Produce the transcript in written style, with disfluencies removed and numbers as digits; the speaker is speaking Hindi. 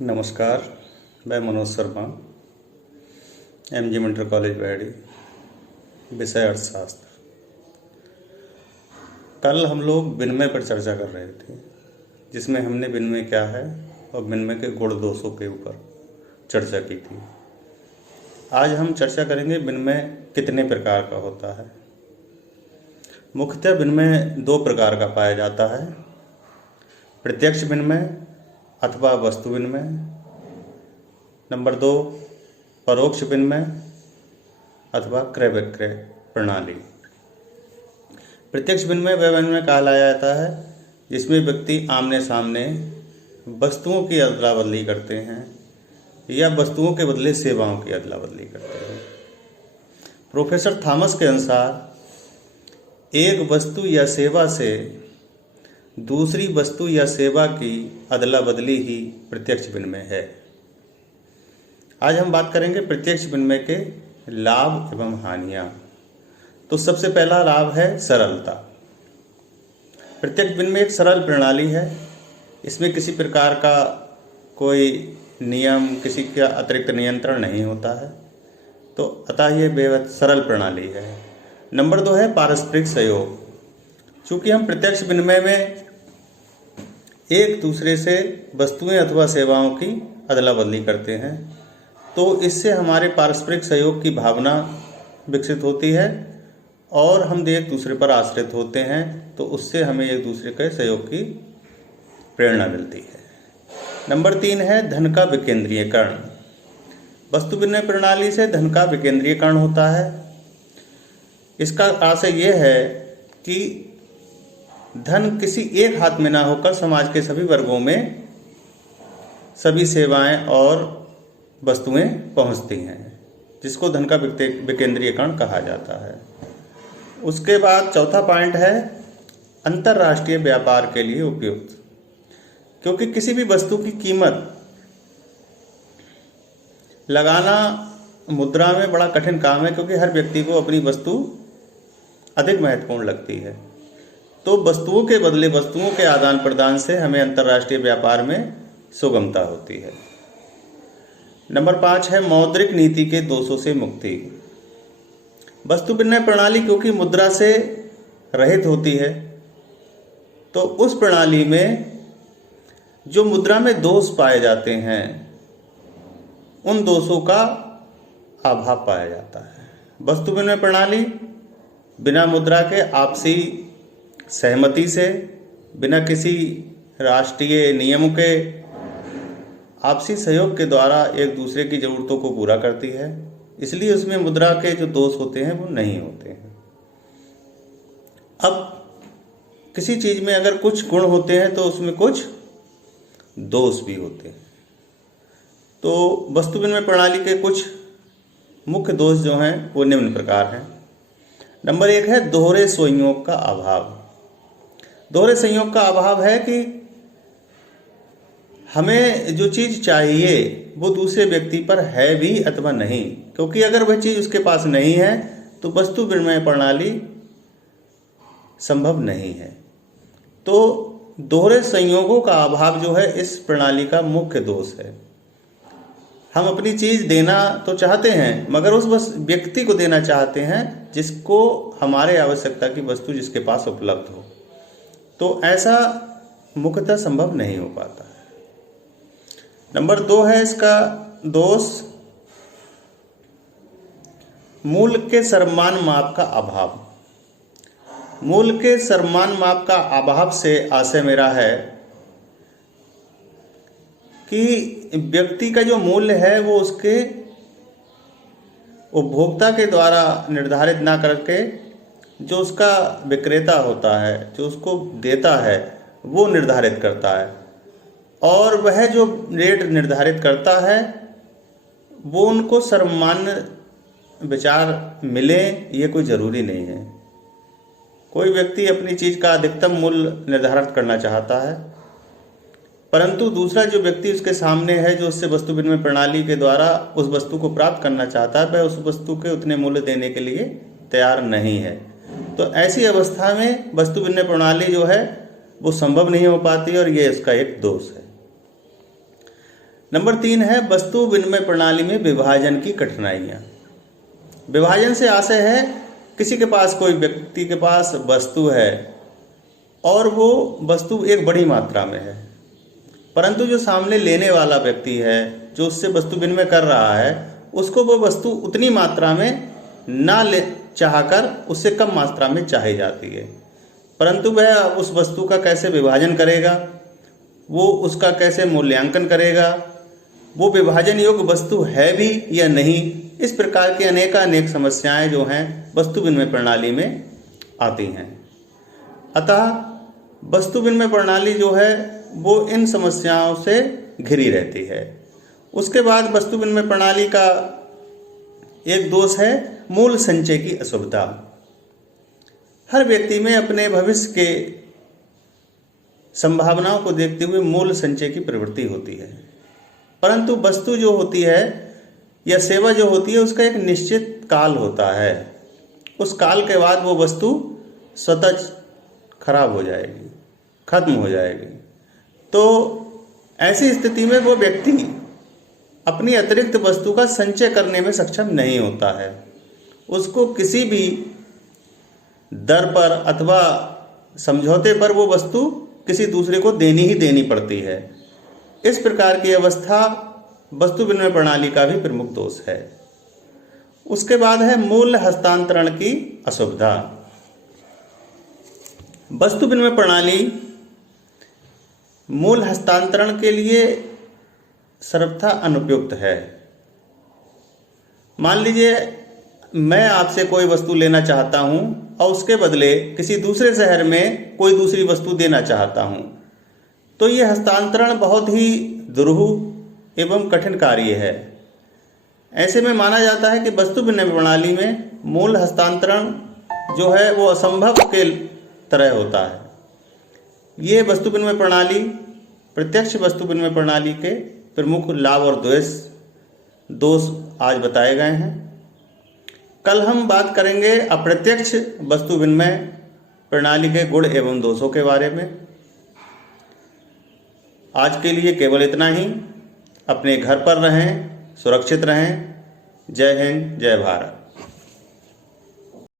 नमस्कार। मैं Manoj Sharma, MG inter college baddie, विषय अर्थशास्त्र। कल हम लोग विनिमय पर चर्चा कर रहे थे, जिसमें हमने विनिमय क्या है और विनिमय के गुण दोषों के ऊपर चर्चा की थी। आज हम चर्चा करेंगे विनिमय कितने प्रकार का होता है। मुख्यतः विनिमय दो प्रकार का पाया जाता है, प्रत्यक्ष विनिमय अथवा वस्तु विनिमय। नंबर 2, परोक्ष विनिमय अथवा क्रय विक्रय प्रणाली। प्रत्यक्ष विनिमय वह विनिमय कहलाया जाता है जिसमें व्यक्ति आमने सामने वस्तुओं की अदला बदली करते हैं या वस्तुओं के बदले सेवाओं की अदला बदली करते हैं। प्रोफेसर थॉमस के अनुसार एक वस्तु या सेवा से दूसरी वस्तु या सेवा की अदला बदली ही प्रत्यक्ष विनिमय है। आज हम बात करेंगे प्रत्यक्ष विनिमय के लाभ एवं हानियां। तो सबसे पहला लाभ है सरलता। प्रत्यक्ष विनिमय एक सरल प्रणाली है, इसमें किसी प्रकार का कोई नियम, किसी का अतिरिक्त नियंत्रण नहीं होता है, तो अतः ये बेहद सरल प्रणाली है। नंबर 2 है पारस्परिक सहयोग। चूँकि हम प्रत्यक्ष विनिमय में एक दूसरे से वस्तुएं अथवा सेवाओं की अदला बदली करते हैं, तो इससे हमारे पारस्परिक सहयोग की भावना विकसित होती है और हम एक दूसरे पर आश्रित होते हैं, तो उससे हमें एक दूसरे के सहयोग की प्रेरणा मिलती है। नंबर 3 है धन का विकेंद्रीयकरण। वस्तु विनिमय प्रणाली से धन का विकेंद्रीयकरण होता है। इसका आशय यह है कि धन किसी एक हाथ में ना होकर समाज के सभी वर्गों में सभी सेवाएं और वस्तुएं पहुंचती हैं, जिसको धन का विकेंद्रीयकरण कहा जाता है। उसके बाद चौथा पॉइंट है अंतर्राष्ट्रीय व्यापार के लिए उपयुक्त। क्योंकि किसी भी वस्तु की कीमत लगाना मुद्रा में बड़ा कठिन काम है, क्योंकि हर व्यक्ति को अपनी वस्तु अधिक महत्वपूर्ण लगती है। तो वस्तुओं के बदले वस्तुओं के आदान प्रदान से हमें अंतर्राष्ट्रीय व्यापार में सुगमता होती है। नंबर 5 है मौद्रिक नीति के दोषों से मुक्ति। वस्तु विनिमय प्रणाली क्योंकि मुद्रा से रहित होती है, तो उस प्रणाली में जो मुद्रा में दोष पाए जाते हैं, उन दोषों का अभाव पाया जाता है। वस्तु विनिमय प्रणाली बिना मुद्रा के आपसी सहमति से, बिना किसी राष्ट्रीय नियमों के आपसी सहयोग के द्वारा एक दूसरे की ज़रूरतों को पूरा करती है। इसलिए उसमें मुद्रा के जो दोष होते हैं वो नहीं होते हैं। अब किसी चीज़ में अगर कुछ गुण होते हैं तो उसमें कुछ दोष भी होते हैं। तो वस्तु विनिमय प्रणाली के कुछ मुख्य दोष जो हैं वो निम्न प्रकार हैं। नंबर 1 है दोहरे संयोग का अभाव। दोहरे संयोग का अभाव है कि हमें जो चीज़ चाहिए वो दूसरे व्यक्ति पर है भी अथवा नहीं, क्योंकि अगर वह चीज़ उसके पास नहीं है तो वस्तु विनिमय प्रणाली संभव नहीं है। तो दोहरे संयोगों का अभाव जो है इस प्रणाली का मुख्य दोष है। हम अपनी चीज़ देना तो चाहते हैं, मगर उस व्यक्ति को देना चाहते हैं जिसको हमारे आवश्यकता की वस्तु जिसके पास उपलब्ध हो, तो ऐसा मुख्यतः संभव नहीं हो पाता है। नंबर 2 है इसका दोष मूल्य के सर्वमान माप का अभाव। मूल्य के सर्वमान माप का अभाव से आशय मेरा है कि व्यक्ति का जो मूल्य है वो उसके उपभोक्ता के द्वारा निर्धारित ना करके जो उसका विक्रेता होता है, जो उसको देता है, वो निर्धारित करता है। और वह जो रेट निर्धारित करता है वो उनको सर्वमान्य विचार मिले ये कोई ज़रूरी नहीं है। कोई व्यक्ति अपनी चीज़ का अधिकतम मूल्य निर्धारित करना चाहता है, परंतु दूसरा जो व्यक्ति उसके सामने है, जो उससे वस्तु विनिमय प्रणाली के द्वारा उस वस्तु को प्राप्त करना चाहता है, वह उस वस्तु के उतने मूल्य देने के लिए तैयार नहीं है। तो ऐसी अवस्था में वस्तु विनिमय प्रणाली जो है वो संभव नहीं हो पाती और ये इसका एक दोष है। नंबर 3 है वस्तु विनिमय प्रणाली में विभाजन की कठिनाइयाँ। विभाजन से आशय है किसी के पास, कोई व्यक्ति के पास वस्तु है और वो वस्तु एक बड़ी मात्रा में है, परंतु जो सामने लेने वाला व्यक्ति है, जो उससे वस्तु विनिमय कर रहा है, उसको वो वस्तु उतनी मात्रा में ना ले चाहकर उससे कम मात्रा में चाही जाती है। परंतु वह उस वस्तु का कैसे विभाजन करेगा, वो उसका कैसे मूल्यांकन करेगा, वो विभाजन योग्य वस्तु है भी या नहीं, इस प्रकार की अनेकानेक समस्याएं जो हैं वस्तु विनिमय प्रणाली में आती हैं। अतः वस्तु विनिमय प्रणाली जो है वो इन समस्याओं से घिरी रहती है। उसके बाद वस्तु विनिमय प्रणाली का एक दोष है मूल संचय की असुविधा। हर व्यक्ति में अपने भविष्य के संभावनाओं को देखते हुए मूल संचय की प्रवृत्ति होती है, परंतु वस्तु जो होती है या सेवा जो होती है उसका एक निश्चित काल होता है। उस काल के बाद वो वस्तु स्वतः खराब हो जाएगी, खत्म हो जाएगी। तो ऐसी स्थिति में वो व्यक्ति अपनी अतिरिक्त वस्तु का संचय करने में सक्षम नहीं होता है। उसको किसी भी दर पर अथवा समझौते पर वो वस्तु किसी दूसरे को देनी ही देनी पड़ती है। इस प्रकार की अवस्था वस्तु विनिमय प्रणाली का भी प्रमुख दोष है। उसके बाद है मूल्य हस्तांतरण की असुविधा। वस्तु विनिमय प्रणाली मूल हस्तांतरण के लिए सर्वथा अनुपयुक्त है। मान लीजिए मैं आपसे कोई वस्तु लेना चाहता हूं और उसके बदले किसी दूसरे शहर में कोई दूसरी वस्तु देना चाहता हूं, तो यह हस्तांतरण बहुत ही दुरूह एवं कठिन कार्य है। ऐसे में माना जाता है कि वस्तु विनिमय प्रणाली में मूल हस्तांतरण जो है वो असंभव के तरह होता है। ये वस्तु विनिमय प्रणाली प्रत्यक्ष वस्तु विनिमय प्रणाली के प्रमुख लाभ और दोष आज बताए गए हैं। कल हम बात करेंगे अप्रत्यक्ष वस्तु विनिमय प्रणाली के गुण एवं दोषों के बारे में। आज के लिए केवल इतना ही। अपने घर पर रहें, सुरक्षित रहें। जय हिंद, जय भारत।